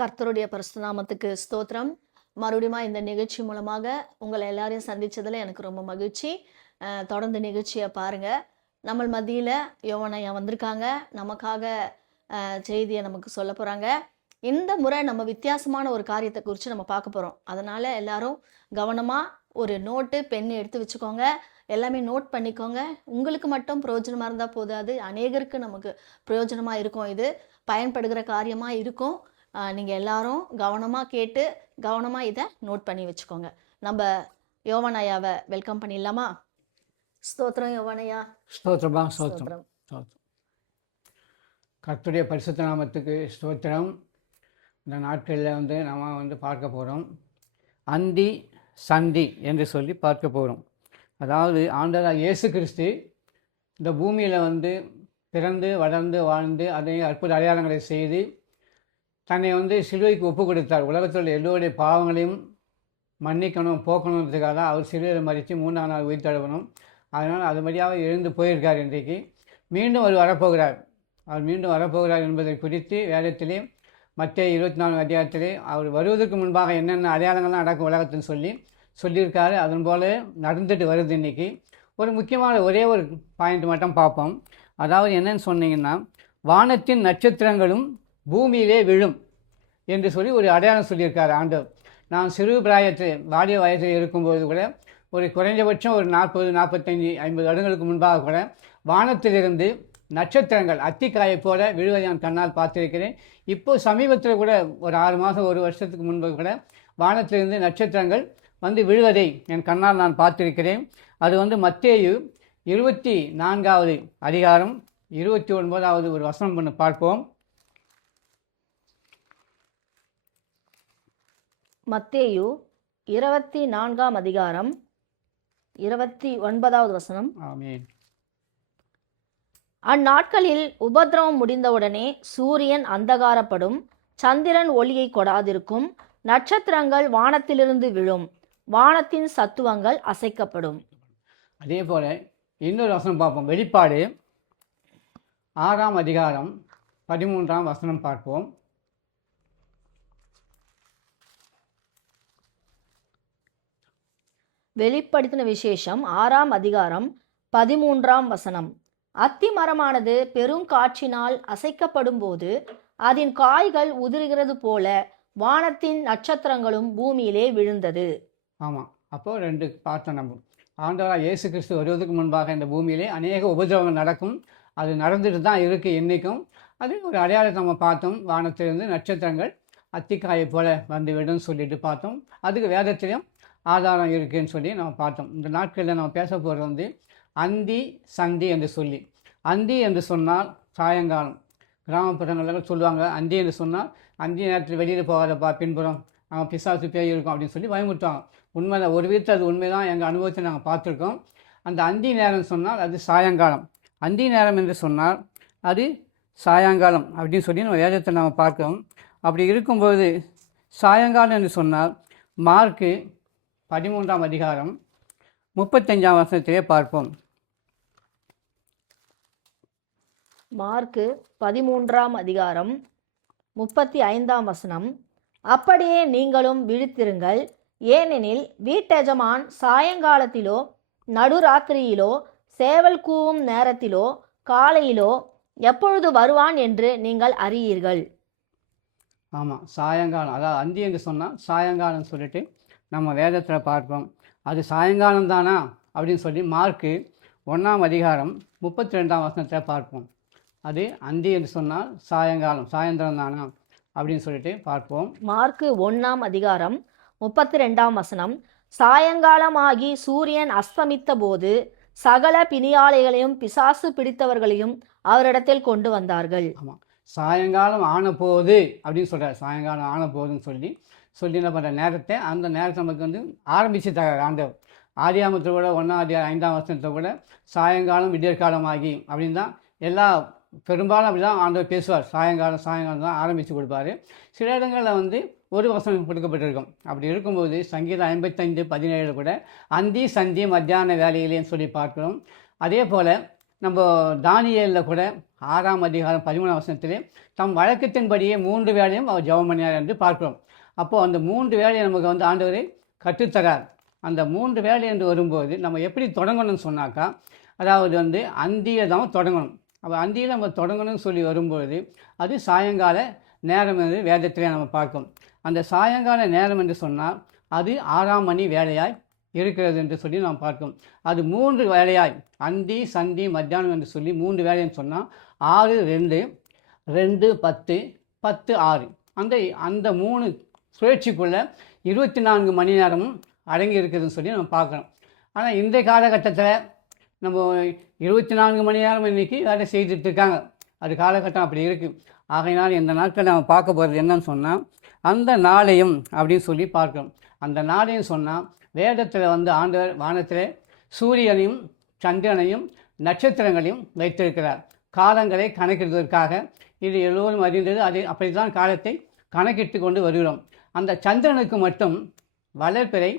கர்த்தருடைய பரிசுநாமத்துக்கு ஸ்தோத்திரம். மறுபடியும் இந்த நிகழ்ச்சி மூலமாக உங்களை எல்லாரையும் சந்தித்ததில் எனக்கு ரொம்ப மகிழ்ச்சி. தொடர்ந்து நிகழ்ச்சியை பாருங்கள் நம்ம மதியில் யோவனையா வந்திருக்காங்க. நமக்காக செய்தியை நமக்கு சொல்ல போகிறாங்க இந்த முறை நம்ம வித்தியாசமான ஒரு காரியத்தை குறித்து நம்ம பார்க்க போகிறோம் அதனால் எல்லாரும் கவனமாக ஒரு நோட்டு பென் எடுத்து வச்சுக்கோங்க. எல்லாமே நோட் பண்ணிக்கோங்க. உங்களுக்கு மட்டும் பிரயோஜனமாக இருந்தால் போதாது. அநேகருக்கு நமக்கு பிரயோஜனமாக இருக்கும் இது. பயன்படுகிற காரியமாக இருக்கும். ஆஹ் நீங்க எல்லாரும் கவனமா கேட்டு கவனமா இதை நோட் பண்ணி வச்சுக்கோங்க. நம்ம யோவனையாவை வெல்கம் பண்ணிடலாமா? ஸ்தோத்திரம் யோவனையா ஸ்தோத்திரமா. ஸ்தோத்திரம். கர்த்தருடைய பரிசுத்த நாமத்துக்கு ஸ்தோத்திரம். இந்த நாட்களில் வந்து நம்ம வந்து பார்க்க போகிறோம் அந்தி சந்தி என்று சொல்லி பார்க்க போகிறோம் அதாவது ஆண்டவராக இயேசு கிறிஸ்து இந்த பூமியில் வந்து பிறந்து வளர்ந்து வாழ்ந்து அதை அற்புத அடையாளங்களை செய்து தன்னை வந்து சிலுவைக்கு ஒப்பு கொடுத்தார். உலகத்தில் உள்ள எல்லோருடைய பாவங்களையும் மன்னிக்கணும் போக்கணுன்றதுக்காக தான் அவர் சிலுவையில் மறித்து மூணாம் நாள் உயிர் தழுவணும். அதனால் அது வழியாக எழுந்து போயிருக்கார் இன்றைக்கு. மீண்டும் அவர் வரப்போகிறார். அவர் மீண்டும் வரப்போகிறார் என்பதை குறித்து வேதத்திலே மற்ற இருபத்தி நாலு அதிகாரத்திலே அவர் வருவதற்கு முன்பாக என்னென்ன அடையாளங்கள்லாம் நடக்கும் உலகத்துன்னு சொல்லி சொல்லியிருக்காரு. அதன் போல நடந்துட்டு வருது இன்னைக்கு ஒரு முக்கியமான ஒரே ஒரு பாயிண்ட் மட்டும் பார்ப்போம். அதாவது என்னன்னு சொன்னீங்கன்னா வானத்தின் நட்சத்திரங்களும் பூமியிலே விழும் என்று சொல்லி ஒரு அடையாளம் சொல்லியிருக்கார் ஆண்டவர். நான் சிறு பிராயத்தில் வாலிய வயதில் இருக்கும்போது கூட ஒரு குறைஞ்சபட்சம் ஒரு நாற்பது நாற்பத்தஞ்சு ஐம்பது வருடங்களுக்கு முன்பாக கூட வானத்திலிருந்து நட்சத்திரங்கள் அத்திக்காயை போல விழுவதை நான் கண்ணால் பார்த்திருக்கிறேன். இப்போ சமீபத்தில் கூட ஒரு ஆறு மாதம் ஒரு வருஷத்துக்கு முன்பு கூட வானத்திலிருந்து நட்சத்திரங்கள் வந்து விழுவதை என் கண்ணால் நான் பார்த்திருக்கிறேன். அது வந்து மத்தேயு இருபத்தி நான்காவது அதிகாரம் இருபத்தி ஒன்பதாவது ஒரு வசனம் பண்ண பார்ப்போம். மத்தேயு இருபத்தி நான்காம் அதிகாரம் இருபத்தி ஒன்பதாவது வசனம் அந்நாட்களில் உபத்திரவம் முடிந்தவுடனே சூரியன் அந்தகாரப்படும் சந்திரன் ஒளியை கொடாதிருக்கும் நட்சத்திரங்கள் வானத்திலிருந்து விழும் வானத்தின் சத்துவங்கள் அசைக்கப்படும். அதே போல் இன்னொரு வசனம் பார்ப்போம். வெளிப்பாடு ஆறாம் அதிகாரம் பதிமூன்றாம் வசனம் பார்ப்போம். வெளிப்படுத்தின விசேஷம் ஆறாம் அதிகாரம் பதிமூன்றாம் வசனம். அத்தி மரமானது பெரும் காற்றினால் அசைக்கப்படும் போது அதன் காய்கள் உதிர்கிறது போல வானத்தின் நட்சத்திரங்களும் பூமியிலே விழுந்தது. ஆமாம் அப்போது ரெண்டு பார்த்தோம் நம்ம ஆண்டவராக இயேசு கிறிஸ்து வருவதற்கு முன்பாக இந்த பூமியிலே அநேக உபதிரவங்கள் நடக்கும். அது நடந்துட்டு தான் இருக்குது இன்றைக்கும் அது ஒரு அடையாளத்தை நம்ம பார்த்தோம். வானத்திலிருந்து நட்சத்திரங்கள் அத்திக்காயை போல வந்துவிடும் சொல்லிட்டு பார்த்தோம். அதுக்கு வேதத்திலையும் ஆதாரம் இருக்குதுன்னு சொல்லி நம்ம பார்த்தோம். இந்த நாட்களில் நம்ம பேச போகிறது வந்து அந்தி சந்தி என்று சொல்லி. அந்தி என்று சொன்னால் சாயங்காலம். கிராமப்புறங்களில் சொல்லுவாங்க அந்தி என்று சொன்னால் அந்தி நேரத்தில் வெளியில் போகாதப்பா பின்புறம் அவன் பிசாசு பேய் இருக்கும் அப்படின்னு சொல்லி பயமுறுத்துவாங்க. உண்மைதான் ஒரு வீட்டில் அது உண்மை தான் எங்கள் அனுபவத்தை நாங்கள் பார்த்துருக்கோம். அந்த அந்தி நேரம் சொன்னால் அது சாயங்காலம். அந்தி நேரம் என்று சொன்னால் அது சாயங்காலம் அப்படின்னு சொல்லி நம்ம வேதத்தை நாம் பார்க்கிறோம். அப்படி இருக்கும்போது சாயங்காலம் என்று சொன்னால் மார்க்கு பதிமூன்றாம் அதிகாரம் முப்பத்தஞ்சாம் வருஷத்திலே பார்ப்போம். மார்க்கு பதிமூன்றாம் அதிகாரம் முப்பத்தி ஐந்தாம் வசனம். அப்படியே நீங்களும் விழித்திருங்கள். ஏனெனில் வீட்டெஜமான் சாயங்காலத்திலோ நடுராத்திரியிலோ சேவல் கூவும் நேரத்திலோ காலையிலோ எப்பொழுது வருவான் என்று நீங்கள் அறியீர்கள்? ஆமாம் சாயங்காலம். அதாவது அந்தி என்று சொன்னால் சாயங்காலம் சொல்லிட்டு நம்ம வேதத்தில் பார்ப்போம். அது சாயங்காலம் தானா? அப்படின்னு சொல்லி மார்க்கு ஒன்றாம் அதிகாரம் முப்பத்தி ரெண்டாம் வசனத்தில் பார்ப்போம். அது அந்தி என்று சொன்னால் சாயங்காலம் சாயந்தரம் தானா? அப்படின்னு சொல்லிட்டு பார்ப்போம். மார்க்கு ஒன்னாம் அதிகாரம் முப்பத்தி ரெண்டாம் வசனம். சாயங்காலமாகி சூரியன் அஸ்தமித்த போது சகல பிணியாளிகளையும் பிசாசு பிடித்தவர்களையும் அவரிடத்தில் கொண்டு வந்தார்கள். ஆமாம் சாயங்காலம் ஆன போது அப்படின்னு சொல்கிறார் சாயங்காலம் ஆன போதுன்னு சொல்லி சொல்லி என்ன பண்ணுற நேரத்தை அந்த நேரத்தை நமக்கு வந்து ஆரம்பித்து தகவல் ஆண்டவர். ஆதியாமத்தை கூட ஒன்றாம் ஆதி ஐந்தாம் வருஷத்தை கூட சாயங்காலம் விடியற்காலம் ஆகி அப்படின்னு தான் எல்லா பெரும்பாலும் அப்படி தான் ஆண்டவர் பேசுவார். சாயங்காலம் சாயங்காலம் தான் ஆரம்பித்து கொடுப்பார். சில இடங்களில் வந்து ஒரு வசனம் கொடுக்கப்பட்டிருக்கும். அப்படி இருக்கும்போது சங்கீதம் ஐம்பத்தைந்து பதினேழு கூட அந்தி சந்தி மத்தியான வேலையிலேன்னு சொல்லி பார்க்கிறோம். அதே போல் நம்ம தானியலில் கூட ஆறாம் அதிகாரம் பதிமூணாம் வசனத்திலே தம் வழக்கத்தின்படியே மூன்று வேலையும் அவர் ஜெபம் பண்ணினார் என்று பார்க்கிறோம். அப்போது அந்த மூன்று வேலையை நமக்கு வந்து ஆண்டவரை கற்றுத்தரார். அந்த மூன்று வேலை என்று வரும்போது நம்ம எப்படி தொடங்கணும்னு சொன்னாக்கா அதாவது வந்து அந்தியை தான் தொடங்கணும். அப்போ அந்தியில் நம்ம தொடங்கணும்னு சொல்லி வரும்பொழுது அது சாயங்கால நேரம் என்று வேதத்திலே நம்ம பார்க்கும். அந்த சாயங்கால நேரம் என்று சொன்னால் அது ஆறாம் மணி வேலையாய் இருக்கிறது என்று சொல்லி நாம் பார்க்கும். அது மூன்று வேலையாய் அந்தி சந்தி மத்தியானம் என்று சொல்லி மூன்று வேலைன்னு சொன்னால் ஆறு ரெண்டு ரெண்டு பத்து பத்து ஆறு. அந்த அந்த மூணு சுழற்சிக்குள்ளே இருபத்தி நான்கு மணி நேரமும் அடங்கி இருக்குதுன்னு சொல்லி நம்ம பார்க்குறோம் ஆனால் இந்த காலகட்டத்தில் நம்ம இருபத்தி நான்கு மணி நேரம் இன்றைக்கி வேலை செய்துட்டு இருக்காங்க. அது காலகட்டம் அப்படி இருக்குது ஆகையினால் இந்த நாட்கள் நம்ம பார்க்க போகிறது என்னன்னு சொன்னால் அந்த நாளையும் அப்படின்னு சொல்லி பார்க்குறோம் அந்த நாளையும் சொன்னால் வேதத்தில் வந்து ஆண்டவர் வானத்தில் சூரியனையும் சந்திரனையும் நட்சத்திரங்களையும் வைத்திருக்கிறார். காலங்களை கணக்கிடுவதற்காக இது எல்லோரும் அறிந்தது அதை அப்படித்தான் காலத்தை கணக்கிட்டு கொண்டு வருகிறோம். அந்த சந்திரனுக்கு மட்டும் வளர்பிறை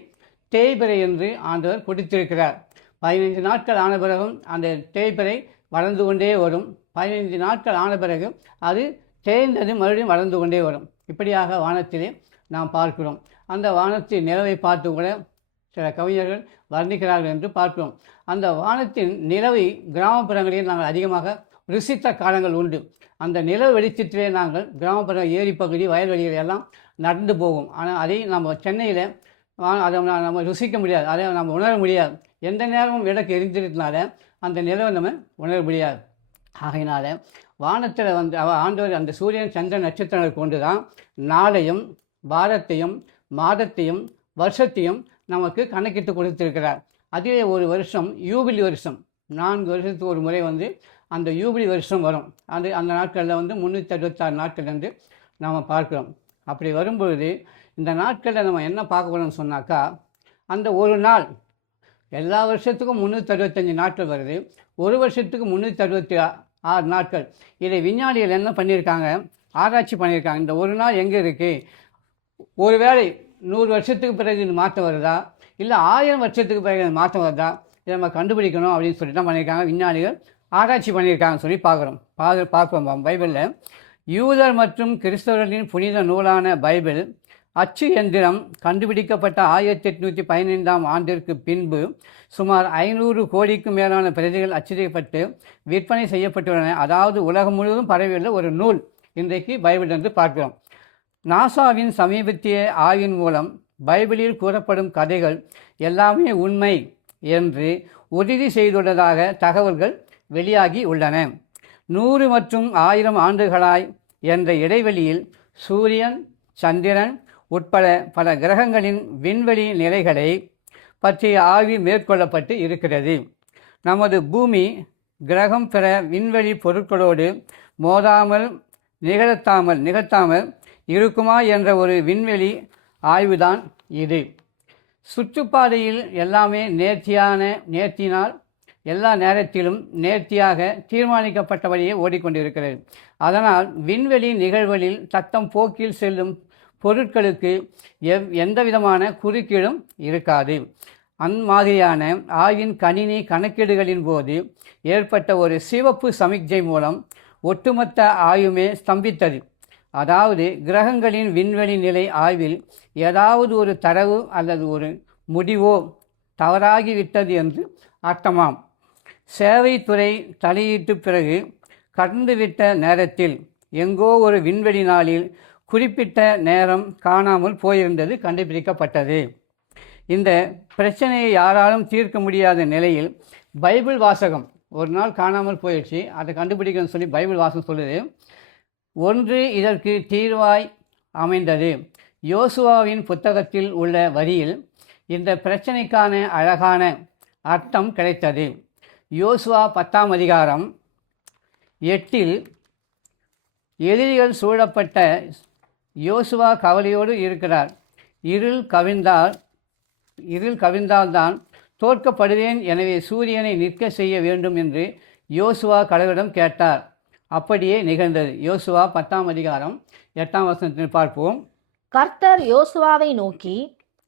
தேய்பிறை என்று ஆண்டவர் கொடுத்திருக்கிறார். பதினைந்து நாட்கள் ஆன பிறகும் அந்த தேய்பிறை வளர்ந்து கொண்டே வரும். பதினைந்து நாட்கள் ஆன பிறகு அது தேய்ந்தது மறுபடியும் வளர்ந்து கொண்டே வரும். இப்படியாக வானத்திலே நாம் பார்க்கிறோம். அந்த வானத்தின் நிலவை பார்த்து கூட சில கவிஞர்கள் வர்ணிக்கிறார்கள் என்று பார்க்கிறோம். அந்த வானத்தின் நிலவை கிராமப்புறங்களில் நாங்கள் அதிகமாக ருசித்த காலங்கள் உண்டு. அந்த நில வெளிச்சத்திலே நாங்கள் கிராமப்புற ஏரி பகுதி வயல்வெளிகள் எல்லாம் நடந்து போகும். ஆனால் அதை நம்ம சென்னையில் அதை நம்ம ருசிக்க முடியாது. அதை நம்ம உணர முடியாது. எந்த நேரமும் விளக்கு எரிஞ்சிருந்தனால அந்த நிலவை நம்ம உணர முடியாது. ஆகையினால வானத்தில் வந்து அவ ஆண்டவர் அந்த சூரியன் சந்திர நட்சத்திரங்கள் கொண்டு தான் நாளையும் வாரத்தையும் மாதத்தையும் வருஷத்தையும் நமக்கு கணக்கிட்டு கொடுத்திருக்கிறார். அதிலே ஒரு வருஷம் யூபிலி வருஷம். நான்கு வருஷத்துக்கு ஒரு முறை வந்து அந்த யூபிலி வருஷம் வரும். அது அந்த நாட்களில் வந்து முந்நூற்றி அறுபத்தாறு நாட்கள் என்று நாம் பார்க்குறோம். அப்படி வரும்பொழுது இந்த நாட்களில் நம்ம என்ன பார்க்கணும்னு சொன்னாக்கா அந்த ஒரு நாள் எல்லா வருஷத்துக்கும் முந்நூற்றி அறுபத்தஞ்சு நாட்கள் வருது. ஒரு வருஷத்துக்கு முந்நூற்றி அறுபத்தி ஆறு நாட்கள். இதை விஞ்ஞானிகள் என்ன பண்ணியிருக்காங்க? ஆராய்ச்சி பண்ணியிருக்காங்க. இந்த ஒரு நாள் எங்கே இருக்குது ஒருவேளை நூறு வருஷத்துக்கு பிறகு இது மாற்றம் வருதா? இல்லை ஆயிரம் வருஷத்துக்கு பிறகு இது மாற்றம் வருதா? இதை நம்ம கண்டுபிடிக்கணும் அப்படின்னு சொல்லி தான் பண்ணியிருக்காங்க விஞ்ஞானிகள். ஆராய்ச்சி பண்ணியிருக்காங்கன்னு சொல்லி பார்க்குறோம். பார்க்க பார்ப்போம். பைபிளில். யூதர் மற்றும் கிறிஸ்தவர்களின் புனித நூலான பைபிள் அச்சு எந்திரம் கண்டுபிடிக்கப்பட்ட ஆயிரத்தி எட்நூற்றி பதினைந்தாம் ஆண்டிற்கு பின்பு சுமார் ஐநூறு கோடிக்கும் மேலான பிரதிகள் அச்சிடப்பட்டு விற்பனை செய்யப்பட்டுள்ளன. அதாவது உலகம் முழுவதும் பரவியுள்ள ஒரு நூல் இன்றைக்கு பைபிள் என்று பார்க்கிறோம். நாசாவின் சமீபத்திய ஆய்வின் மூலம் பைபிளில் கூறப்படும் கதைகள் எல்லாமே உண்மை என்று உறுதி செய்துள்ளதாக தகவல்கள் வெளியாகி உள்ளன. நூறு மற்றும் ஆயிரம் ஆண்டுகளாய் என்ற இடைவெளியில் சூரியன் சந்திரன் உட்பட பல கிரகங்களின் விண்வெளி நிலைகளை பற்றிய ஆய்வு மேற்கொள்ளப்பட்டு இருக்கிறது. நமது பூமி கிரகம் பிற விண்வெளி பொருட்களோடு மோதாமல் நிகழ்த்தாமல் நிகழ்த்தாமல் இருக்குமா என்ற ஒரு விண்வெளி ஆய்வுதான் இது. சுற்றுப்பாதையில் எல்லாமே நேர்த்தியான நேர்த்தினால் எல்லா நேரத்திலும் நேர்த்தியாக தீர்மானிக்கப்பட்டபடியே ஓடிக்கொண்டிருக்கிறது. அதனால் விண்வெளி நிகழ்வுகளில் தத்தம் போக்கில் செல்லும் பொருட்களுக்கு எவ் எந்த விதமான குறுக்கீடும் இருக்காது. அம்மாதிரியான ஆய்வின் கணினி கணக்கீடுகளின் போது ஏற்பட்ட ஒரு சிவப்பு சமிக்ஞை மூலம் ஒட்டுமொத்த ஆயுமே ஸ்தம்பித்தது. அதாவது கிரகங்களின் விண்வெளி நிலை ஆய்வில் ஏதாவது ஒரு தரவு அல்லது ஒரு முடிவோ தவறாகிவிட்டது என்று அர்த்தமாம். சேவைத்துறை தலையீட்டு பிறகு கடந்துவிட்ட நேரத்தில் எங்கோ ஒரு விண்வெளி நாளில் குறிப்பிட்ட நேரம் காணாமல் போயிருந்தது கண்டுபிடிக்கப்பட்டது. இந்த பிரச்சனையை யாராலும் தீர்க்க முடியாத நிலையில் பைபிள் வாசகம் ஒரு நாள் காணாமல் போயிடுச்சு. அதை கண்டுபிடிக்கணும்னு சொல்லி பைபிள் வாசகம் சொல்லுது. ஒன்று இதற்கு தீர்வாய் அமைந்தது. யோசுவாவின் புத்தகத்தில் உள்ள வரியில் இந்த பிரச்சனைக்கான அழகான அர்த்தம் கிடைத்தது. யோசுவா பத்தாம் அதிகாரம் எட்டில் எதிரிகள் சூழப்பட்ட யோசுவா கவலையோடு இருக்கிறார். இருள் கவிழ்ந்தால் இருள் கவிழ்ந்தால்தான் தோற்கப்படுவேன் எனவே சூரியனை நிற்க செய்ய வேண்டும் என்று யோசுவா கடவுளிடம் கேட்டார். அப்படியே நிகழ்ந்தது. யோசுவா பத்தாம் அதிகாரம் எட்டாம் வசனத்தில் பார்ப்போம். கர்த்தர் யோசுவாவை நோக்கி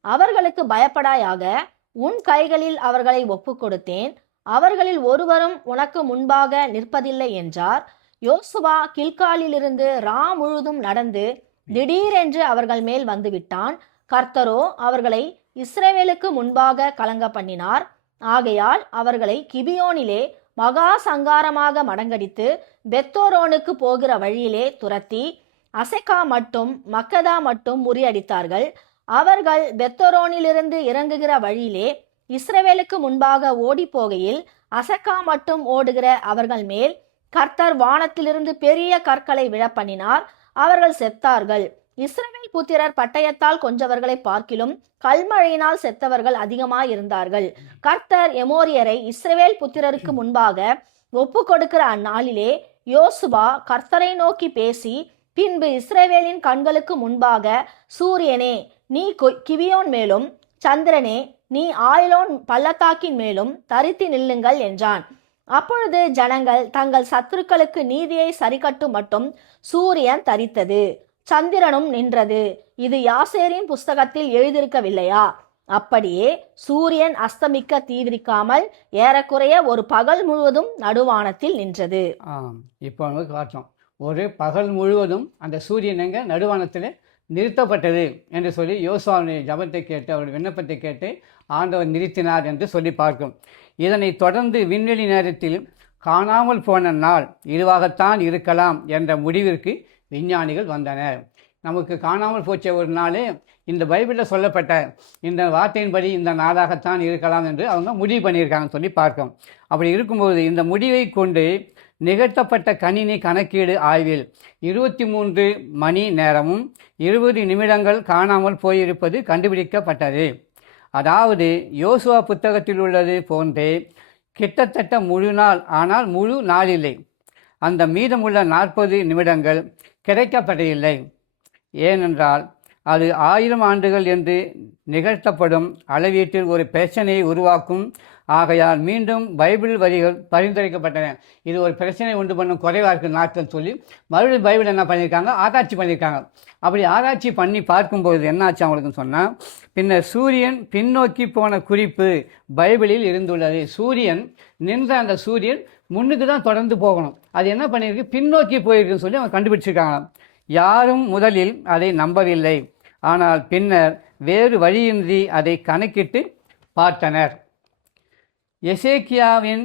அவர்களுக்கு பயப்படாயாக உன் கைகளில் அவர்களை ஒப்புக் கொடுத்தேன் அவர்களில் ஒருவரும் உனக்கு முன்பாக நிற்பதில்லை என்றார். யோசுவா கில்காலிலிருந்து ரா முழுதும் நடந்து திடீரென்று அவர்கள் மேல் வந்துவிட்டான். கர்த்தரோ அவர்களை இஸ்ரேவேலுக்கு முன்பாக கலங்க பண்ணினார் ஆகையால் அவர்களை கிபியோனிலே மகா சங்காரமாக மடங்கடித்து பெத்தோரோனுக்கு போகிற வழியிலே துரத்தி அசெகா மட்டும் மக்கதா மட்டும் முறியடித்தார்கள். அவர்கள் பெத்தோரோனிலிருந்து இறங்குகிற வழியிலே இஸ்ரவேலுக்கு முன்பாக ஓடி போகையில் அசக்கா மட்டும் ஓடுகிற அவர்கள் மேல் கர்த்தர் வானத்திலிருந்து பெரிய கற்களை விழப்பண்ணினார். அவர்கள் செத்தார்கள். இஸ்ரவேல் புத்திரர் பட்டயத்தால் கொஞ்சவர்களை பார்க்கிலும் கல்மழையினால் செத்தவர்கள் அதிகமாயிருந்தார்கள். கர்த்தர் எமோரியரை இஸ்ரவேல் புத்திரருக்கு முன்பாக ஒப்பு கொடுக்கிற அந்நாளிலே யோசுபா கர்த்தரை நோக்கி பேசி பின்பு இஸ்ரேவேலின் கண்களுக்கு முன்பாக சூரியனே நீ கிவியோன் மேலும் சந்திரனே நீ ஆயிலோன் பள்ளத்தாக்கின் மேலும் தரித்து நில்லுங்கள் என்றான். அப்பொழுது ஜனங்கள் தங்கள் சத்துருக்களுக்கு நீதியை சரிகட்டும் மட்டும் சூரியன் தரித்தது. சந்திரனும் நின்றது. இது யாசேரின் புஸ்தகத்தில் எழுதியிருக்கவில்லையா? அப்படியே சூரியன் அஸ்தமிக்க தீவிரிக்காமல் ஏறக்குறைய ஒரு பகல் முழுவதும் நடுவானத்தில் நின்றது. ஆம் இப்போ காட்டும். ஒரு பகல் முழுவதும் அந்த சூரியன் எங்க? நடுவானத்தில் நிறுத்தப்பட்டது என்று சொல்லி யோசுவாவுடைய ஜபத்தை கேட்டு அவருடைய விண்ணப்பத்தை கேட்டு ஆண்டவர் நிறுத்தினார் என்று சொல்லி பார்க்கும். இதனை தொடர்ந்து விண்வெளி நேரத்தில் காணாமல் போன நாள் இதுவாகத்தான் இருக்கலாம் என்ற முடிவிற்கு விஞ்ஞானிகள் வந்தனர். நமக்கு காணாமல் போச்ச ஒரு நாளே இந்த பைபிளில் சொல்லப்பட்ட இந்த வார்த்தையின்படி இந்த நாளாகத்தான் இருக்கலாம் என்று அவங்க முடிவு பண்ணியிருக்காங்கன்னு சொல்லி பார்க்கும். அப்படி இருக்கும்போது இந்த முடிவை கொண்டு நிகழ்த்தப்பட்ட கணினி கணக்கீடு ஆய்வில் இருபத்தி மூன்று மணி நேரமும் இருபது நிமிடங்கள் காணாமல் போயிருப்பது கண்டுபிடிக்கப்பட்டது. அதாவது யோசுவா புத்தகத்தில் உள்ளது போன்றே கிட்டத்தட்ட முழு நாள் ஆனால் முழு நாளில்லை. அந்த மீதமுள்ள நாற்பது நிமிடங்கள் கிடைக்கப்படவில்லை. ஏனென்றால் அது ஆயிரம் ஆண்டுகள் என்று நிகழ்த்தப்படும் அளவீட்டில் ஒரு பிரச்சனையை உருவாக்கும் ஆகையால் மீண்டும் பைபிள் வரிகள் பரிந்துரைக்கப்பட்டன. இது ஒரு பிரச்சனை உண்டு பண்ணும் குறைவாக இருக்குது நாட்கள் சொல்லி. மறுபடியும் பைபிள் என்ன பண்ணியிருக்காங்க ஆராய்ச்சி பண்ணியிருக்காங்க அப்படி ஆராய்ச்சி பண்ணி பார்க்கும்போது என்னாச்சு அவங்களுக்குன்னு சொன்னால் பின்னர் சூரியன் பின்னோக்கி போன குறிப்பு பைபிளில் இருந்துள்ளது. சூரியன் நின்ற அந்த சூரியன் முன்னுக்கு தான் தொடர்ந்து போகணும். அது என்ன பண்ணியிருக்கு? பின்னோக்கி போயிருக்குன்னு சொல்லி அவங்க கண்டுபிடிச்சிருக்காங்க. யாரும் முதலில் அதை நம்பவில்லை. ஆனால் பின்னர் வேறு வழியின்றி அதை கணக்கிட்டு பார்த்தனர். எசேக்கியாவின்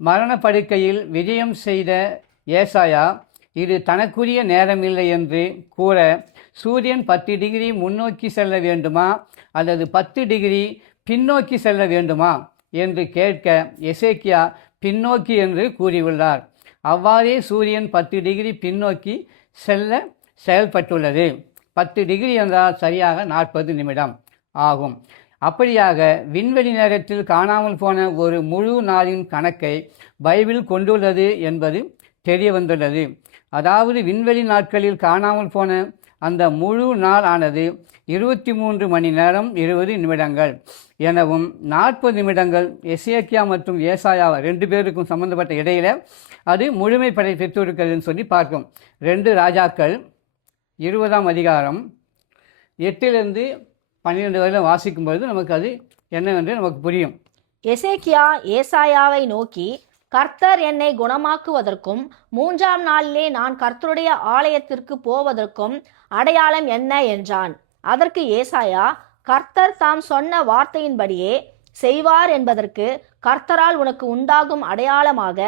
மரணப்படுக்கையில் விஜயம் செய்த ஏசாயா இது தனக்குரிய நேரமில்லை என்று கூற சூரியன் பத்து டிகிரி முன்னோக்கி செல்ல வேண்டுமா? அல்லது பத்து டிகிரி பின்னோக்கி செல்ல வேண்டுமா? என்று கேட்க எசேக்கியா பின்னோக்கி என்று கூறியுள்ளார். அவ்வாறே சூரியன் பத்து டிகிரி பின்னோக்கி செல்ல செயல்பட்டுள்ளது. பத்து டிகிரி என்றால் சரியாக நாற்பது நிமிடம் ஆகும். அப்படியாக விண்வெளி நேரத்தில் காணாமல் போன ஒரு முழு நாளின் கணக்கை பைபிள் கொண்டுள்ளது என்பது தெரிய வந்துள்ளது அதாவது விண்வெளி நாட்களில் காணாமல் போன அந்த முழு நாள் ஆனது இருபத்தி மூன்று மணி நேரம் இருபது நிமிடங்கள். எனவும் நாற்பது நிமிடங்கள் எசேக்கியா மற்றும் ஏசாயா ரெண்டு பேருக்கும் சம்பந்தப்பட்ட இடையில அது முழுமைப்படை பெற்றிருக்கிறதுன்னு சொல்லி பார்க்கும். ரெண்டு ராஜாக்கள் இருபதாம் அதிகாரம் எட்டிலிருந்து பன்னிரெண்டு வரையிலும் வாசிக்கும் பொழுது நமக்கு அது என்னவென்று நமக்கு புரியும். எசேக்கியா ஏசாயாவை நோக்கி கர்த்தர் என்னை குணமாக்குவதற்கும் மூன்றாம் நாளிலே நான் கர்த்தருடைய ஆலயத்திற்கு போவதற்கும் அடையாளம் என்ன? என்றான். அதற்கு ஏசாயா கர்த்தர் தாம் சொன்ன வார்த்தையின்படியே செய்வார் என்பதற்கு கர்த்தரால் உனக்கு உண்டாகும் அடையாளமாக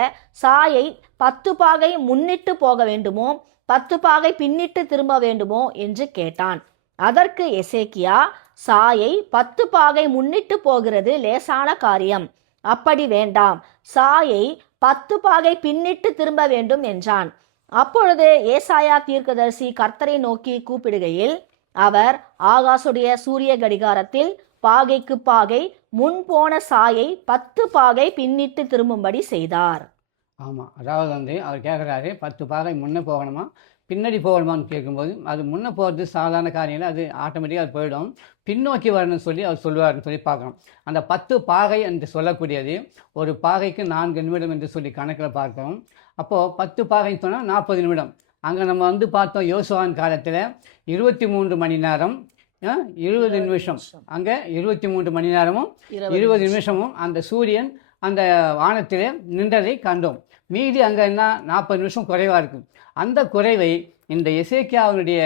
சாயை பத்து பாகை முன்னிட்டு போக வேண்டுமோ பத்து பாகை பின்னிட்டு திரும்ப வேண்டுமோ? என்று கேட்டான். அதற்கு எசேக்கியா சாயை பத்து பாகை முன்னிட்டு போகிறது லேசான காரியம். அப்படி வேண்டாம். சாயை பத்து பாகை பின்னிட்டு திரும்ப வேண்டும் என்றான். அப்பொழுது ஏசாயா தீர்க்கதரிசி கர்த்தரை நோக்கி கூப்பிடுகையில் அவர் ஆகாசுடைய சூரிய கடிகாரத்தில் பாகைக்கு பாகை முன் போன சாயை பத்து பாகை பின்னிட்டு திரும்பும்படி செய்தார். ஆமாம் அதாவது வந்து அவர் கேட்குறாரு பத்து பாகை முன்னே போகணுமா? பின்னாடி போகணுமான்னு கேட்கும்போது அது முன்னே போகிறது சாதாரண காரியம் இல்லை அது ஆட்டோமேட்டிக்காக போயிடும். பின்னோக்கி வரணும்னு சொல்லி அவர் சொல்லுவார்னு சொல்லி பார்க்கணும். அந்த பத்து பாகை என்று சொல்லக்கூடியது ஒரு பாகைக்கு நான்கு நிமிடம் என்று சொல்லி கணக்கில் பார்க்கிறோம் அப்போது பத்து பாகைன்னு சொன்னால் நாற்பது நிமிடம். அங்கே நம்ம வந்து பார்த்தோம் யோசுவான் காலத்தில் இருபத்தி மூன்று மணி நேரம் இருபது நிமிஷம். அங்கே இருபத்தி மூன்று மணி நேரமும் இருபது நிமிஷமும் அந்த சூரியன் அந்த வானத்திலே நின்றதை கண்டோம். மீதி அங்கே என்ன? நாற்பது நிமிஷம் குறைவாக இருக்கும். அந்த குறைவை இந்த இசைக்கியாவுடைய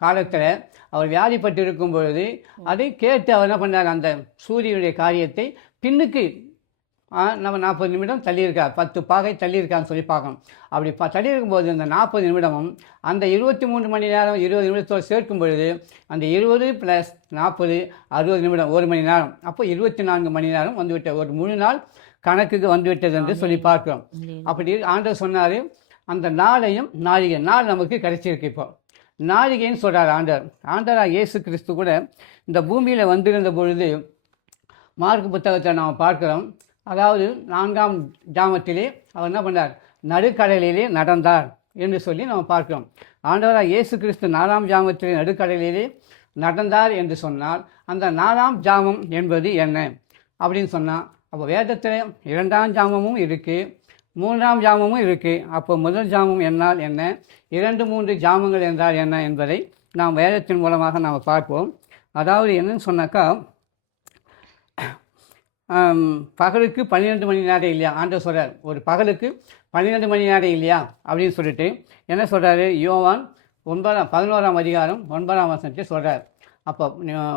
காலத்தில் அவர் வியாதிப்பட்டு இருக்கும் பொழுது அதை கேட்டு அவர் என்ன பண்ணார்? அந்த சூரியனுடைய காரியத்தை பின்னுக்கு நம்ம நாற்பது நிமிடம் தள்ளியிருக்கார் பத்து பாகை தள்ளியிருக்கான்னு சொல்லி பார்க்கணும். அப்படி ப தள்ளி இருக்கும்போது அந்த நாற்பது நிமிடமும் அந்த இருபத்தி மூன்று மணி நேரம் இருபது நிமிடத்தோடு சேர்க்கும் பொழுது அந்த இருபது ப்ளஸ் நாற்பது அறுபது நிமிடம் ஒரு மணி நேரம். அப்போ இருபத்தி நான்கு மணி நேரம் வந்துவிட்ட ஒரு முழு நாள் கணக்குக்கு வந்துவிட்டது என்று சொல்லி பார்க்கிறோம். அப்படி ஆண்டவர் சொன்னார் அந்த நாளையும் நாழிகை நாள் நமக்கு கிடைச்சிருக்கு இப்போ. நாழிகைன்னு சொல்கிறார் ஆண்டவர். ஆண்டவராக இயேசு கிறிஸ்து கூட இந்த பூமியில் வந்திருந்த பொழுது மார்க் புத்தகத்தை நாம் பார்க்கிறோம். அதாவது நான்காம் ஜாமத்திலே அவர் என்ன பண்ணார்? நடுக்கடலிலே நடந்தார் என்று சொல்லி நாம் பார்க்கிறோம். ஆண்டவராக இயேசு கிறிஸ்து நாலாம் ஜாமத்திலே நடுக்கடலிலே நடந்தார் என்று சொன்னால் அந்த நாலாம் ஜாமம் என்பது என்ன? அப்படின்னு சொன்னால் அப்போ வேதத்தில் இரண்டாம் ஜாமமும் இருக்குது மூன்றாம் ஜாமமும் இருக்குது அப்போ முதல் ஜாமம் என்னால் என்ன? இரண்டு மூன்று ஜாமங்கள் என்றால் என்ன என்பதை நாம் வேதத்தின் மூலமாக நாம் பார்ப்போம். அதாவது என்னன்னு சொன்னாக்கா பகலுக்கு பன்னிரெண்டு மணி நேரம் இல்லையா? ஆண்டவர் சொல்கிறார் ஒரு பகலுக்கு பன்னிரெண்டு மணி நேரம் இல்லையா? அப்படின்னு சொல்லிட்டு என்ன சொல்கிறாரு யோவான் ஒன்பதாம் பதினோராம் அதிகாரம் ஒன்பதாம் வசனத்தை சொல்கிறார் அப்போ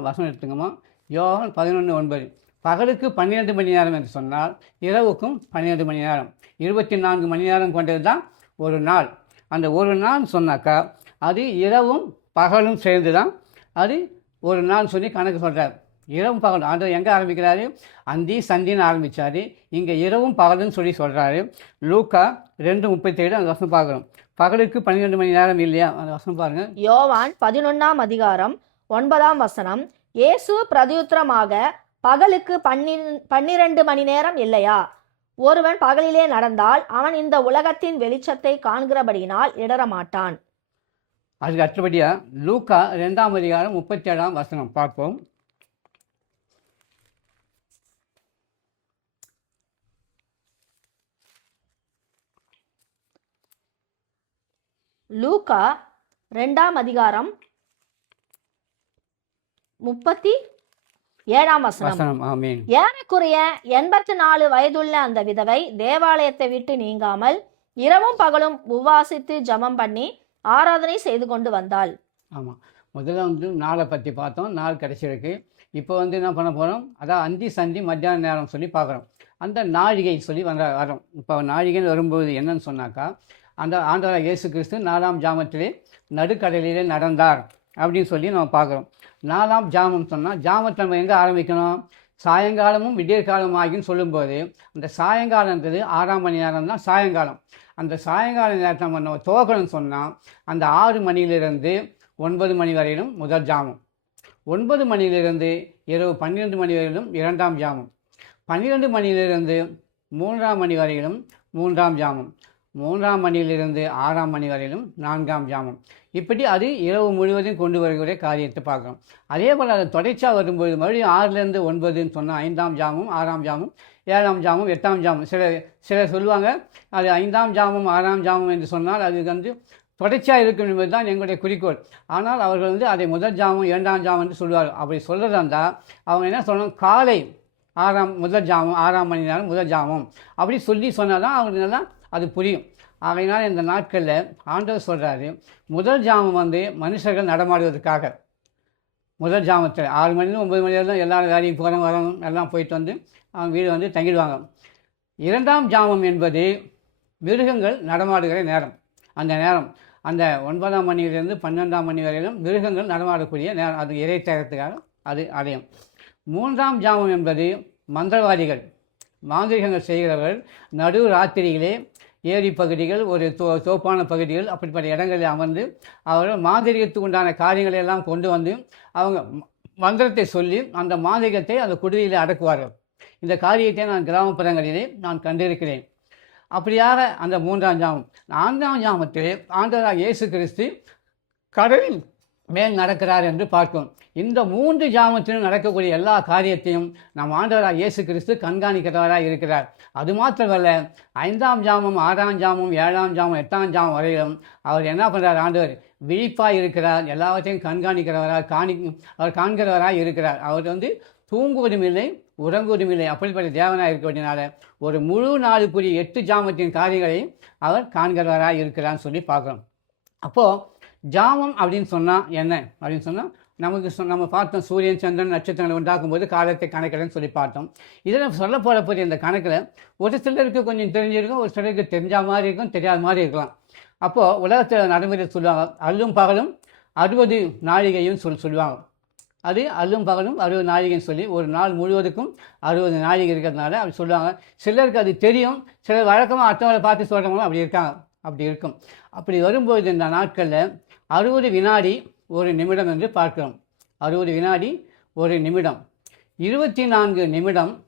வசனம் எடுத்துங்கம்மா யோவான் பதினொன்று ஒன்பது. பகலுக்கு பன்னிரெண்டு மணி நேரம் என்று சொன்னால் இரவுக்கும் பன்னிரெண்டு மணி நேரம். இருபத்தி நான்கு மணி நேரம் கொண்டது தான் ஒரு நாள். அந்த ஒரு நாள் சொன்னாக்கா அது இரவும் பகலும் சேர்ந்து தான் அது ஒரு நாள் சொல்லி கணக்கு சொல்கிறார் இரவும் பகல் ஆண்டவர் எங்கே ஆரம்பிக்கிறாரு? அந்தி சந்தின்னு ஆரம்பித்தார் இங்கே இரவும் பகலுன்னு சொல்லி சொல்கிறாரு லூக்கா ரெண்டு முப்பத்தேழு அந்த வசனம் பார்க்குறோம் பகலுக்கு பன்னிரெண்டு மணி நேரம் இல்லையா? அந்த வசனம் பாருங்கள் யோவான் பதினொன்றாம் அதிகாரம் ஒன்பதாம் வசனம். இயேசு பிரதியுத்தரமாக பகலுக்கு பன்னிர பன்னிரண்டு மணி நேரம் இல்லையா? ஒருவன் பகலிலே நடந்தால் அவன் இந்த உலகத்தின் வெளிச்சத்தை காண்கிறபடியினால் இடரமாட்டான் அதுக்கு அடுத்தபடியாக லூக்கா ரெண்டாம் அதிகாரம் முப்பத்தி ஏழாம் வசனம். பார்ப்போம். லூக்கா ரெண்டாம் அதிகாரம் முப்பத்தி ஏழாம் வசனம். ஆமீன். ஏறக்குறைய எண்பத்தி நாலு வயதுள்ள அந்த விதவை தேவாலயத்தை விட்டு நீங்காமல் இரவும் பகலும் உபவாசித்து ஜெபம் பண்ணி ஆராதனை செய்து கொண்டு வந்தாள். ஆமாம் முதல்ல வந்து நாளை பற்றி பார்த்தோம். நாள் கிடச்சிருக்கு இப்போ வந்து என்ன பண்ண போகிறோம் அதான் அந்தி சந்தி மத்தியான நேரம் சொல்லி பார்க்குறோம். அந்த நாழிகை சொல்லி வந்த வரோம். இப்போ நாழிகைன்னு வரும்போது என்னன்னு சொன்னாக்கா அந்த ஆண்டவராக இயேசு கிறிஸ்து நாலாம் ஜாமத்திலே நடுக்கடலிலே நடந்தார் அப்படின்னு சொல்லி நம்ம பார்க்குறோம். நாலாம் ஜாமம் சொன்னால் ஜாமத்தை நம்ம எங்கே ஆரம்பிக்கணும்? சாயங்காலமும் விடியற்காலம் ஆகின்னு சொல்லும்போது அந்த சாயங்காலன்றது ஆறாம் மணி நேரம் தான் சாயங்காலம். அந்த சாயங்கால நேரத்தை நம்ம நம்ம துவக்கணும்னு சொன்னால் அந்த ஆறு மணியிலிருந்து ஒன்பது மணி வரையிலும் முதல் ஜாமம். ஒன்பது மணியிலிருந்து இரவு பன்னிரெண்டு மணி வரையிலும் இரண்டாம் ஜாமம். பன்னிரெண்டு மணியிலிருந்து மூன்றாம் மணி வரையிலும் மூன்றாம் ஜாமம். மூன்றாம் மணியிலிருந்து ஆறாம் மணி வரையிலும் நான்காம் ஜாமம். இப்படி அது இரவு முழுவதும் கொண்டு வரக்கூடிய காரியத்தை பார்க்குறோம். அதே போல் அது தொடர்ச்சியாக வரும்போது மறுபடியும் ஆறுலேருந்து ஒன்பதுன்னு சொன்னால் ஐந்தாம் ஜாமும் ஆறாம் ஜாமும் ஏழாம் ஜாமும் எட்டாம் ஜாமும். சில சிலர் சொல்லுவாங்க அது ஐந்தாம் ஜாமும் ஆறாம் ஜாமும் என்று சொன்னால் அது வந்து தொடர்ச்சியாக இருக்கும் என்பது தான் எங்களுடைய குறிக்கோள். ஆனால் அவர்கள் வந்து அதை முதல் ஜாமும் இரண்டாம் ஜாமம் என்று சொல்லுவார் அப்படி சொல்கிறதா இருந்தால் அவங்க என்ன சொல்லணும்? காலை ஆறாம் முதல் ஜாமம் ஆறாம் மணி நேரம் முதல் ஜாமம். அப்படி சொல்லி சொன்னால் தான் அவங்களுக்கு நல்லா அது புரியும். ஆகையினால் இந்த நாட்களில் ஆண்டவர் சொல்கிறாரு முதல் ஜாமம் வந்து மனுஷர்கள் நடமாடுவதற்காக. முதல் ஜாமத்தில் ஆறு மணிலேருந்து ஒம்பது மணி எல்லாரும் வேலைக்கு போகிறோம் வரணும் எல்லாம் போயிட்டு வந்து அவங்க வீடு வந்து தங்கிடுவாங்க. இரண்டாம் ஜாமம் என்பது மிருகங்கள் நடமாடுகிற நேரம். அந்த நேரம் அந்த ஒன்பதாம் மணியிலிருந்து பன்னெண்டாம் மணி வரையிலும் மிருகங்கள் நடமாடக்கூடிய நேரம். அது இறை தேகத்துக்காக அது அடையும். மூன்றாம் ஜாமம் என்பது மந்திரவாதிகள் மாந்திரிகங்கள் செய்கிறவர்கள் நடு ராத்திரியிலே ஏரி பகுதிகள் ஒரு தோ தோப்பான பகுதிகள் அப்படிப்பட்ட இடங்களில் அமர்ந்து அவர்கள் மாந்திரிகத்துக்கு உண்டான காரியங்களை எல்லாம் கொண்டு வந்து அவங்க ம- மந்திரத்தை சொல்லி அந்த மாந்திரிகத்தை அந்த குடியில் அடக்குவார்கள். இந்த காரியத்தை நான் கிராமப்புறங்களிலே நான் கண்டிருக்கிறேன். அப்படியாக அந்த மூன்றாம் ஜாமம். நான்காம் ஜாமத்திலே ஆண்டவராக இயேசு கிறிஸ்து கடலில் மேல் நடக்கிறார் என்று பார்க்கும். இந்த மூன்று ஜாமத்திலும் நடக்கக்கூடிய எல்லா காரியத்தையும் நம் ஆண்டவராக இயேசு கிறிஸ்து கண்காணிக்கிறவராக இருக்கிறார். அது மாத்திரமல்ல ஐந்தாம் ஜாமம் ஆறாம் ஜாமம் ஏழாம் ஜாமம் எட்டாம் ஜாமம் வரையிலும் அவர் என்ன பண்ணுறார் ஆண்டவர்? விழிப்பாக இருக்கிறார் எல்லாவற்றையும் கண்காணிக்கிறவராக காணி அவர் காண்கிறவராக இருக்கிறார். அவர் வந்து தூங்குவதும் இல்லை உறங்குவதும் இல்லை. அப்படிப்பட்ட தேவனாக இருக்கக்கூடியனால ஒரு முழு நாளுக்குரிய எட்டு ஜாமத்தின் காரியங்களை அவர் காண்கிறவராக இருக்கிறான்னு சொல்லி பார்க்குறோம். அப்போது ஜாமம் அப்படின்னு சொன்னால் என்ன? அப்படின்னு சொன்னால் நமக்கு சொ- நம்ம பார்த்தோம் சூரியன் சந்திரன் நட்சத்திரங்களை உண்டாக்கும் போது காலத்தை கணக்கிடன்னு சொல்லி பார்த்தோம். இதில் சொல்ல போகிற போது இந்த கணக்கில் ஒரு சிலருக்கு கொஞ்சம் தெரிஞ்சிருக்கும் ஒரு சிலருக்கு தெரிஞ்ச மாதிரி இருக்கும் தெரியாத மாதிரி இருக்கலாம். அப்போது உலகத்தில் நடைமுறை சொல்லுவாங்க அல்லும் பகலும் அறுபது நாழிகையும் சொல் சொல்லுவாங்க. அது அல்லும் பகலும் அறுபது நாழிகைன்னு சொல்லி ஒரு நாள் முழுவதுக்கும் அறுபது நாழிகை இருக்கிறதுனால அப்படி சொல்லுவாங்க. சிலருக்கு அது தெரியும் சிலர் வழக்கமாக அடுத்தவங்களை பார்த்து சொல்கிறவங்களும் அப்படி இருக்காங்க. அப்படி இருக்கும். அப்படி வரும்போது இந்த நாட்களில் அறுபது வினாடி ஒரு நிமிடம் என்று பார்க்கிறோம். அறுபது வினாடி ஒரு நிமிடம். இருபத்தி நான்கு நிமிடம்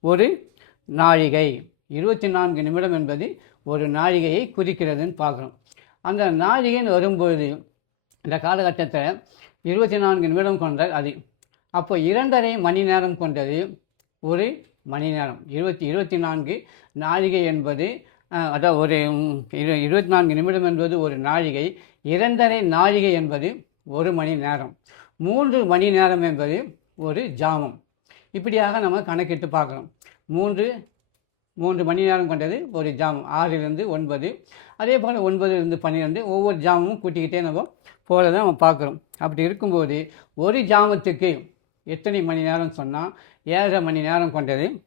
ஒரு நாழிகை. இருபத்தி நான்கு நிமிடம் என்பது ஒரு நாழிகையை குறிக்கிறதுன்னு பார்க்குறோம். அந்த நாழிகைன்னு வரும்பொழுது இந்த காலகட்டத்தில் இருபத்தி நான்கு நிமிடம் கொண்ட அது. அப்போ இரண்டரை மணி நேரம் கொண்டது ஒரு மணி நேரம். இருபத்தி இருபத்தி நான்கு நாழிகை என்பது அதாவது ஒரு இரு இருபத்தி நான்கு நிமிடம் என்பது ஒரு நாழிகை. இரண்டரை நாழிகை என்பது ஒரு மணி நேரம். மூன்று மணி நேரம் என்பது ஒரு ஜாமம். இப்படியாக நம்ம கணக்கிட்டு பார்க்குறோம் மூன்று மூன்று மணி நேரம் கொண்டது ஒரு ஜாமம். ஆறிலிருந்து ஒன்பது. அதே போல் ஒன்பதுலேருந்து பன்னிரெண்டு. ஒவ்வொரு ஜாமமும் கூட்டிக்கிட்டே நம்ம போகிறத நம்ம பார்க்குறோம். அப்படி இருக்கும்போது ஒரு ஜாமத்துக்கு எத்தனை மணி நேரம் சொன்னால் ஏழரை மணி நேரம் கொண்டது?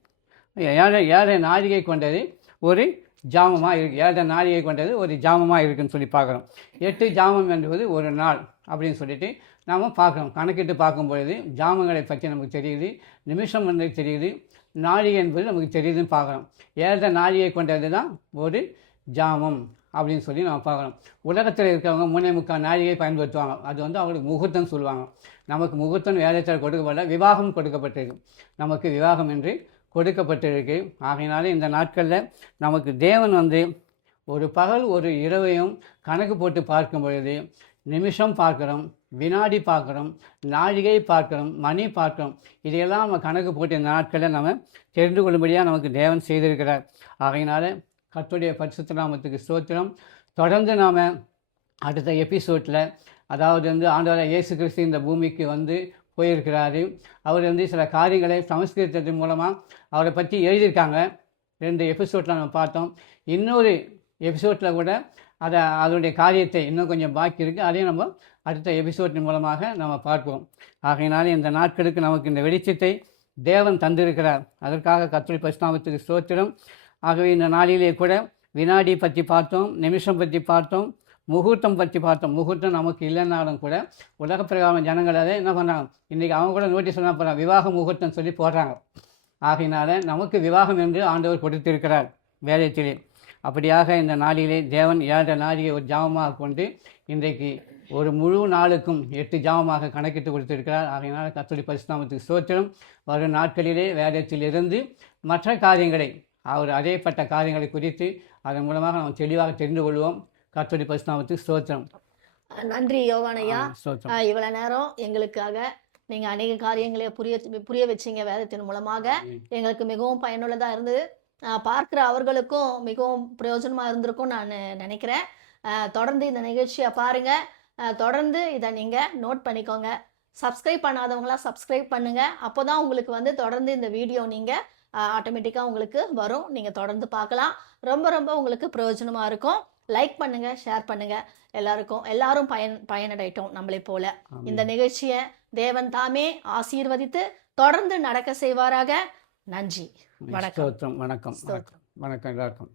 ஏழை ஏழரை நாழிகை கொண்டது ஒரு ஜாமமாக இருக்கு. ஏழரை நாளிகை கொண்டது ஒரு ஜாமமாக இருக்குன்னு சொல்லி பார்க்குறோம். எட்டு ஜாமம் என்பது ஒரு நாள் அப்படின்னு சொல்லிட்டு நாம் பார்க்குறோம். கணக்கிட்டு பார்க்கும் பொழுது ஜாமங்களை பற்றி நமக்கு தெரியுது நிமிஷம் என்பது தெரியுது நாழிகை என்பது நமக்கு தெரியுதுன்னு பார்க்குறோம். ஏழரை நாழிகை கொண்டது தான் ஒரு ஜாமம் அப்படின்னு சொல்லி நம்ம பார்க்குறோம். உலகத்தில் இருக்கிறவங்க மூணே முக்கால் நாழிகை பயன்படுத்துவாங்க. அது வந்து அவங்களுக்கு முகூர்த்தம் சொல்லுவாங்க. நமக்கு முகூர்த்தம் வேதத்தில் கொடுக்கப்பட விவாகம் கொடுக்கப்பட்டிருக்கு. நமக்கு விவாகம் என்று கொடுக்கப்பட்டிருக்கு. ஆகையினால இந்த நாட்களில் நமக்கு தேவன் வந்து ஒரு பகல் ஒரு இரவையும் கணக்கு போட்டு பார்க்கும் பொழுது நிமிஷம் பார்க்குறோம் வினாடி பார்க்குறோம் நாழிகை பார்க்குறோம் மணி பார்க்குறோம். இதையெல்லாம் நம்ம கணக்கு போட்டு இந்த நாட்களில் நம்ம தெரிந்து கொள்ளும்படியாக நமக்கு தேவன் செய்திருக்கிறார். ஆகையினால கத்துடைய பரிசுத்த நாமத்துக்கு சோத்திரம் தொடர்ந்து நாம் அடுத்த எபிசோட்டில் அதாவது வந்து ஆண்டவராக இயேசு கிறிஸ்து இந்த பூமிக்கு வந்து போயிருக்கிறார். அவர் வந்து சில காரியங்களை சமஸ்கிருதத்தின் மூலமாக அவரை பற்றி எழுதியிருக்காங்க. ரெண்டு எபிசோட்டில் நம்ம பார்த்தோம். இன்னொரு எபிசோட்டில் கூட அதை அதனுடைய காரியத்தை இன்னும் கொஞ்சம் பாக்கி இருக்குது அதையும் நம்ம அடுத்த எபிசோட்டின் மூலமாக நம்ம பார்ப்போம். ஆகையினால் இந்த நாட்களுக்கு நமக்கு இந்த வெளிச்சத்தை தேவன் தந்திருக்கிறார். அதற்காக கத்துரை பரிசுநாமத்துக்கு ஸ்தோத்திரம். ஆகவே இந்த நாளிலே கூட வினாடி பற்றி பார்த்தோம் நிமிஷம் பற்றி பார்த்தோம். முகூர்த்தம் பற்றி பார்த்தோம். முகூர்த்தம் நமக்கு இல்லைனாலும் கூட உலக பிரகாரம் ஜனங்கள் அதை என்ன பண்ணாங்க இன்றைக்கி அவங்க கூட நோட்டீஸ் என்ன பண்ணுறாங்க விவாக முகூர்த்தம் சொல்லி போடுறாங்க. ஆகையினால நமக்கு விவாகம் என்று ஆண்டவர் கொடுத்திருக்கிறார் வேதத்திலே. அப்படியாக இந்த நாளிலே தேவன் ஏழரை நாளிகை ஒரு ஜாமமாக கொண்டு இன்றைக்கு ஒரு முழு நாளுக்கும் எட்டு ஜாமமாக கணக்கிட்டு கொடுத்திருக்கிறார். ஆகையினால் கத்தோலி பரிசுநாமத்துக்கு ஸ்தோத்திரம். வரும் நாட்களிலே வேதத்திலிருந்து மற்ற காரியங்களை அவர் அடையப்பட்ட காரியங்களை குறித்து அதன் மூலமாக நாம் தெளிவாக தெரிந்து கொள்வோம். கத்தோலி பரிசுநாமத்துக்கு ஸ்தோத்திரம். நன்றி யோவானையா. இவ்வளவு நேரம் எங்களுக்காக நீங்க அநேக காரியங்களை புரிய புரிய வச்சீங்க வேதத்தின் மூலமாக. எங்களுக்கு மிகவும் பயனுள்ளதா இருந்தது. பார்க்கிற அவர்களுக்கும் மிகவும் பிரயோஜனமா இருந்திருக்கும் நான் நினைக்கிறேன். தொடர்ந்து இந்த நிகழ்ச்சியை பாருங்க. தொடர்ந்து இதை நீங்க நோட் பண்ணிக்கோங்க. சப்ஸ்கிரைப் பண்ணாதவங்களாம் சப்ஸ்கிரைப் பண்ணுங்க. அப்போதான் உங்களுக்கு வந்து தொடர்ந்து இந்த வீடியோ நீங்க ஆட்டோமேட்டிக்காக உங்களுக்கு வரும். நீங்கள் தொடர்ந்து பார்க்கலாம். ரொம்ப ரொம்ப உங்களுக்கு பிரயோஜனமாக இருக்கும். லைக் பண்ணுங்க ஷேர் பண்ணுங்க. எல்லாருக்கும் எல்லாரும் பயன் பயனடையட்டும் நம்மளை போல. இந்த நிகழ்ச்சியை தேவன் தாமே ஆசீர்வதித்து தொடர்ந்து நடக்க செய்வாராக. நன்றி. வணக்கம். வணக்கம். வணக்கம். வணக்கம். எல்லாருக்கும்.